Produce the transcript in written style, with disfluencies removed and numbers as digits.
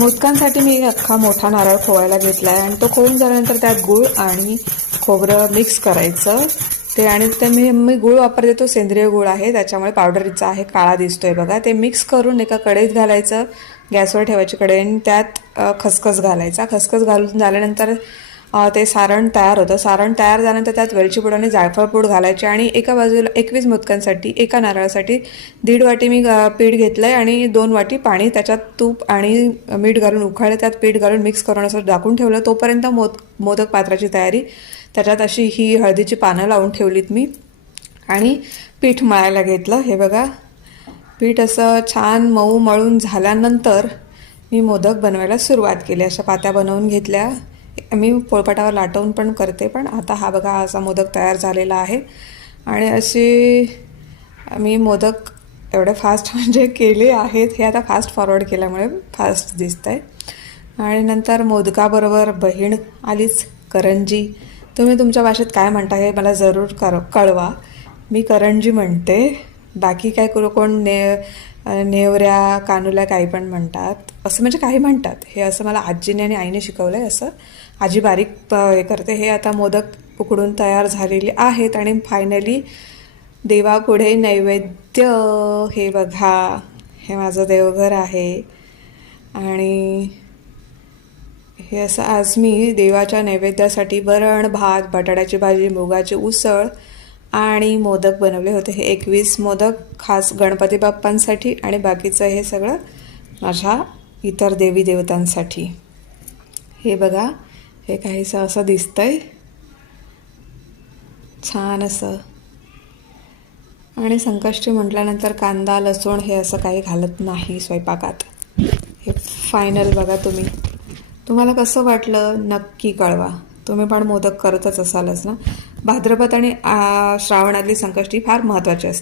मोदकांसाठी मी अख्खा मोठा नारळ खोवायला घेतला आहे आणि तो खोवून झाल्यानंतर त्यात गूळ आणि खोबरं मिक्स करायचं. ते आणि ते मी गूळ वापरते तो सेंद्रिय गूळ आहे, त्याच्यामुळे पावडरीचा आहे, काळा दिसतोय बघा. ते मिक्स करून एका कढईत घालायचं, गॅसवर ठेवायची कढई, आणि त्यात खसखस घालायचा. खसखस घालून झाल्यानंतर ते सारण तयार होतं. सारण तयार झाल्यानंतर त्यात वेलची पूड आणि जायफळ पूड घालायची आणि एका बाजूला 21 मोदकांसाठी एका नारळासाठी 1.5 वाटी मी पीठ घेतलं आहे आणि 2 वाटी पाणी, त्याच्यात तूप आणि मीठ घालून उकळलं, त्यात पीठ घालून मिक्स करून असं झाकून ठेवलं. तोपर्यंत मोदक पात्राची तयारी. त्याच्यात अशी ही हळदीची पानं लावून ठेवलीत मी आणि पीठ मळायला घेतलं. हे बघा, पीठ असं छान मऊ मळून झाल्यानंतर मी मोदक बनवायला सुरुवात केली. अशा पात्या बनवून घेतल्या. मी पोळपाटावर लाटवून पण करते, पण आता हा बघा असा मोदक तयार झालेला आहे. आणि असे मी मोदक एवढे फास्ट म्हणजे केले आहेत. हे आता फास्ट फॉरवर्ड केल्यामुळे फास्ट दिसत आहे. आणि नंतर मोदकाबरोबर बहीण आलीच, करंजी. तुम्ही तुमच्या भाषेत काय म्हणता हे मला जरूर कळवा. मी करंजी म्हणते, बाकी काय कोण नेवऱ्या, कानुल्या काही पण म्हणतात. असं म्हणजे काही म्हणतात. हे असं मला आजीने आणि आईने शिकवलं आहे. असं आजी बारीक हे करते. हे आता मोदक उकडून तयार झालेले आहेत आणि फायनली देवापुढे नैवेद्य. हे बघा, हे माझं देवघर आहे आणि हे असं आज मी देवाच्या नैवेद्यासाठी वरण, भात, बटाट्याची भाजी, मुगाची उसळ आणि मोदक बनवले होते. हे 21 मोदक खास गणपती बाप्पांसाठी आणि बाकीचं हे सगळं माझ्या इतर देवी देवतांसाठी. हे बघा, हे काहीसं असं दिसतंय छान असं. आणि संकष्टी म्हटल्यानंतर कांदा, लसूण हे असं काही घालत नाही स्वयंपाकात. हे फायनल बघा. तुम्हाला कसं वाटलं नक्की कळवा. तुम्ही पण मोदक करतच असालच ना. भाद्रपद आणि श्रावणातली संकष्टी फार महत्त्वाची असते.